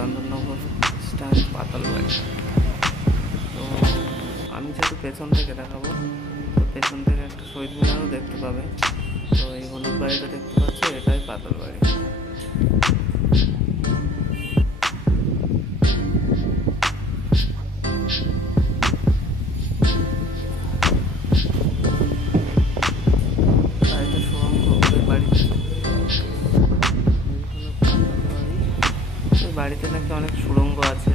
Chandannagar stand পাতালবাড়ি। তো আমি যেহেতু পেছন থেকে দেখাবো, তো পেছন থেকে একটা শহীদ মিনারও দেখতে পাবে। তো এই হলুদ বাড়িটা দেখতে পাচ্ছ, এটাই পাতালবাড়ি। বাড়িতে নাকি অনেক সুড়ঙ্গ আছে।